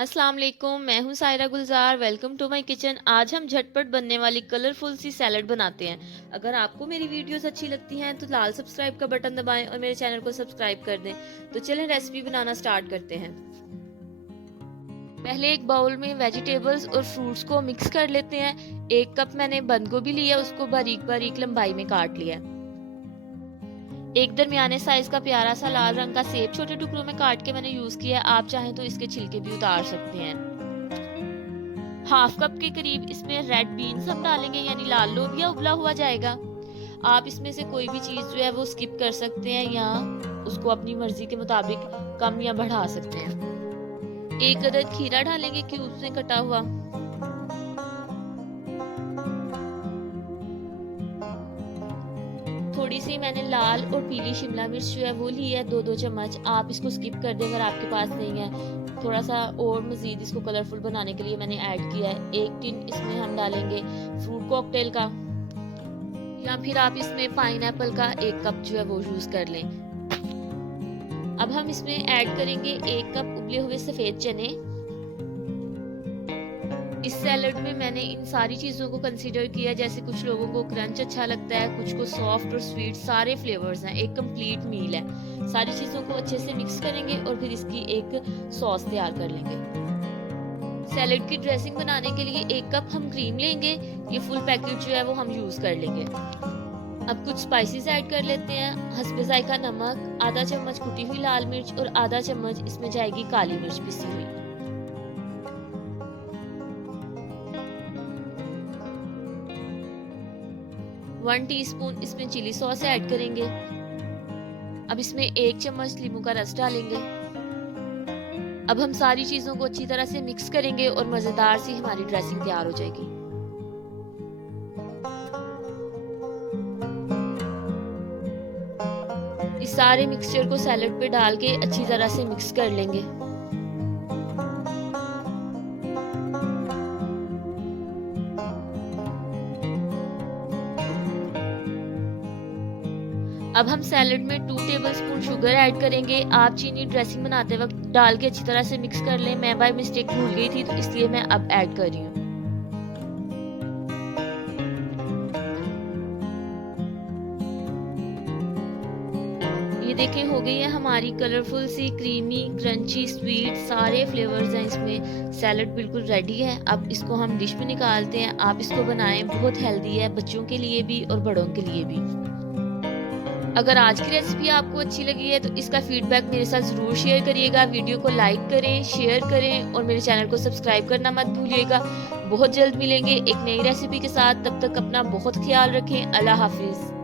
अस्सलाम वालेकुम, मैं हूं Saira Gulzar. Welcome to my kitchen. आज हम झटपट बनने वाली कलरफुल सी सैलड बनाते हैं। अगर आपको मेरी वीडियोस अच्छी लगती हैं तो लाल सब्सक्राइब का बटन दबाएं और मेरे चैनल को सब्सक्राइब कर दें। तो चलें रेसिपी बनाना स्टार्ट करते हैं। पहले एक बाउल में वेजिटेबल्स और फ्रूट्स को मिक्स कर लेते हैं। 1 कप मैंने बंद गोभी लिया, उसको बारीक बारीक लंबाई में काट लिया। एक दरमियाने साइज का प्यारा सा लाल रंग का सेब छोटे टुकड़ों में काट के मैंने यूज किया है। आप चाहें तो इसके छिलके भी उतार सकते हैं। 1/2 कप के करीब इसमें रेड बीन्स हम डालेंगे, यानी लाल लोबिया उबला हुआ जाएगा। आप इसमें से कोई भी चीज जो है वो स्किप कर सकते हैं या उसको अपनी मर्जी के मुताबिक कम या बढ़ा सकते हैं। 1 अदद खीरा डालेंगे क्यूब्स में कटा हुआ। थोड़ी सी मैंने लाल और पीली शिमला मिर्च जो है वो ली है, 2-2 चम्मच। आप इसको स्किप कर दें अगर आपके पास नहीं है। थोड़ा सा और मजीद इसको कलरफुल बनाने के लिए मैंने ऐड किया है। 1 टिन इसमें हम डालेंगे फ्रूट कॉकटेल का, या फिर आप इसमें पाइनएप्पल का 1 कप जो है वो यूज कर लें। अब हम इसमें ऐड करेंगे 1 कप उबले हुए सफेद चने। इस सैलड में मैंने इन सारी चीज़ों को कंसीडर किया, जैसे कुछ लोगों को क्रंच अच्छा लगता है, कुछ को सॉफ्ट और स्वीट, सारे फ्लेवर्स हैं। एक कंप्लीट मील है। सारी चीज़ों को अच्छे से मिक्स करेंगे और फिर इसकी एक सॉस तैयार कर लेंगे। सैलड की ड्रेसिंग बनाने के लिए 1 कप हम क्रीम लेंगे। ये फुल पैकेट जो है वो हम यूज कर लेंगे। अब कुछ स्पाइसेस ऐड कर लेते हैं। हस्बे जायका नमक, आधा चम्मच कुटी हुई लाल मिर्च और आधा चम्मच इसमें जाएगी काली मिर्च पिसी हुई। 1 टीस्पून इसमें चिली सॉस ऐड करेंगे। अब इसमें 1 चम्मच नींबू का रस डालेंगे। अब हम सारी चीजों को अच्छी तरह से मिक्स करेंगे और मजेदार सी हमारी ड्रेसिंग तैयार हो जाएगी। इस सारे मिक्सचर को सैलेड पे डाल के अच्छी तरह से मिक्स कर लेंगे। अब हम सैलेड में 2 टेबलस्पून शुगर ऐड करेंगे। आप चीनी ड्रेसिंग बनाते वक्त डाल के अच्छी तरह से मिक्स कर लें। मैं बाय मिस्टेक भूल गई थी तो इसलिए मैं अब ऐड कर रही हूँ। ये देखें, हो गई है हमारी कलरफुल सी क्रीमी क्रंची स्वीट, सारे फ्लेवर्स हैं इसमें। सैलड बिल्कुल रेडी है। अब इसको हम डिश में निकालते हैं। आप इसको बनाएं, बहुत हेल्दी है बच्चों के लिए भी और बड़ों के लिए भी। अगर आज की रेसिपी आपको अच्छी लगी है तो इसका फीडबैक मेरे साथ ज़रूर शेयर करिएगा। वीडियो को लाइक करें, शेयर करें और मेरे चैनल को सब्सक्राइब करना मत भूलिएगा। बहुत जल्द मिलेंगे एक नई रेसिपी के साथ। तब तक अपना बहुत ख्याल रखें। अल्लाह हाफिज़।